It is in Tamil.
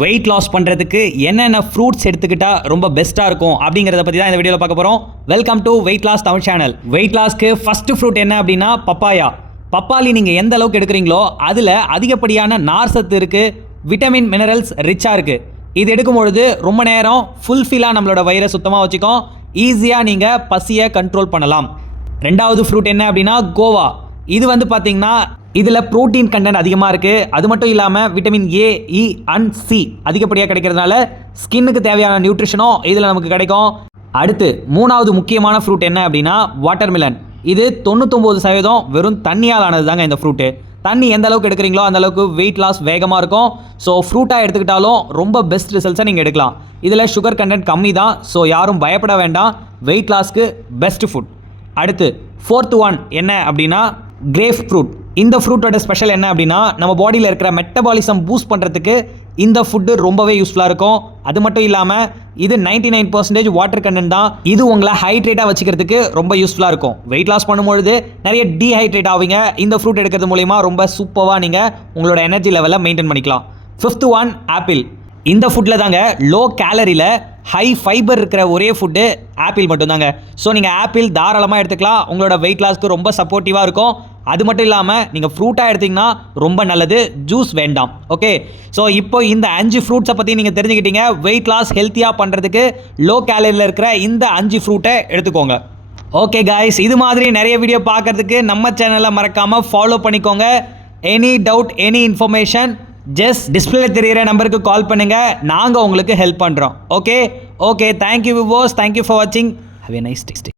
வெயிட் லாஸ் பண்ணுறதுக்கு என்னென்ன ஃப்ரூட்ஸ் எடுத்துக்கிட்டால் ரொம்ப பெஸ்ட்டாக இருக்கும் அப்படிங்கிறத பற்றி தான் இந்த வீடியோவில் பார்க்க போகிறோம். Welcome to weight loss Tamil channel. Weight லாஸ்க்கு ஃபஸ்ட்டு ஃப்ரூட் என்ன அப்படின்னா பப்பாயா. பப்பாளி நீங்கள் எந்த அளவுக்கு எடுக்கிறீங்களோ அதில் அதிகப்படியான நார் சத்து இருக்குது, விட்டமின் மினரல்ஸ் ரிச்சாக இருக்குது. இது எடுக்கும் பொழுது ரொம்ப நேரம் ஃபுல்ஃபில்லாக நம்மளோட வயிறை சுத்தமாக வச்சுக்கும், ஈஸியாக நீங்கள் பசியை கண்ட்ரோல் பண்ணலாம். ரெண்டாவது ஃப்ரூட் என்ன அப்படின்னா கோவா. இது பார்த்தீங்கன்னா இதில் ப்ரோட்டீன் கண்டென்ட் அதிகமாக இருக்குது. அது மட்டும் இல்லாமல் vitamin A, E and C அதிகப்படியாக கிடைக்கிறதுனால ஸ்கின்னுக்கு தேவையான நியூட்ரிஷனும் இதில் நமக்கு கிடைக்கும். அடுத்து மூணாவது முக்கியமான ஃப்ரூட் என்ன அப்படின்னா வாட்டர்மெலன். இது 99% வெறும் தண்ணியால் ஆனது தாங்க இந்த ஃப்ரூட்டு. தண்ணி எந்த அளவுக்கு எடுக்கிறீங்களோ அந்த அளவுக்கு வெயிட் லாஸ் வேகமாக இருக்கும். ஸோ ஃப்ரூட்டாக எடுத்துக்கிட்டாலும் ரொம்ப பெஸ்ட் ரிசல்ட்ஸை நீங்கள் எடுக்கலாம். இதில் சுகர் கண்டென்ட் கம்மி தான். ஸோ யாரும் பயப்பட வேண்டாம், வெயிட் லாஸ்க்கு பெஸ்ட் ஃபுட். அடுத்து ஃபோர்த்து ஒன் என்ன அப்படின்னா கிரேப் ஃப்ரூட். இந்த ஃப்ரூட்டோட ஸ்பெஷல் என்ன அப்படின்னா நம்ம பாடியில் இருக்கிற மெட்டபாலிசம் பூஸ்ட் பண்ணுறதுக்கு இந்த ஃபுட்டு ரொம்பவே யூஸ்ஃபுல்லாக இருக்கும். அது மட்டும் இல்லாமல் இது 99% வாட்டர் கண்டென்ட் தான். இது உங்களை ஹைட்ரேட்டாக வச்சுக்கிறதுக்கு ரொம்ப யூஸ்ஃபுல்லாக இருக்கும். வெயிட் லாஸ் பண்ணும்பொழுது நிறைய டீஹைட்ரேட் ஆவீங்க. இந்த ஃப்ரூட் எடுக்கிறது மூலிமா ரொம்ப சூப்பராக நீங்கள் உங்களோட எனர்ஜி லெவலை மெயின்டைன் பண்ணிக்கலாம். Fifth one apple. இந்த ஃபுட்டில் தாங்க லோ கேலரியில் ஹை ஃபைபர் இருக்கிற ஒரே ஃபுட்டு ஆப்பிள் மட்டும்தாங்க. ஸோ நீங்கள் ஆப்பிள் தாராளமாக எடுத்துக்கலாம். உங்களோட வெயிட் லாஸ்க்கு ரொம்ப சப்போர்ட்டிவாக இருக்கும். அது மட்டும் இல்லாமல் நீங்கள் ஃப்ரூட்டாக எடுத்திங்கன்னா ரொம்ப நல்லது, ஜூஸ் வேண்டாம். ஓகே, ஸோ இப்போ இந்த 5 ஃப்ரூட்ஸை பற்றி நீங்கள் தெரிஞ்சுக்கிட்டீங்க. வெயிட் லாஸ் ஹெல்த்தியாக பண்ணுறதுக்கு லோ கேலரியில் இருக்கிற இந்த 5 ஃப்ரூட்டை எடுத்துக்கோங்க. ஓகே காய்ஸ், இது மாதிரி நிறைய வீடியோ பார்க்குறதுக்கு நம்ம சேனலை மறக்காமல் ஃபாலோ பண்ணிக்கோங்க. Any doubt, any information just display தெரிகிற நம்பருக்கு கால் பண்ணுங்கள், நாங்கள் உங்களுக்கு ஹெல்ப் பண்ணுறோம். Okay, thank you viewers, thank you for வாட்சிங். Have a nice day.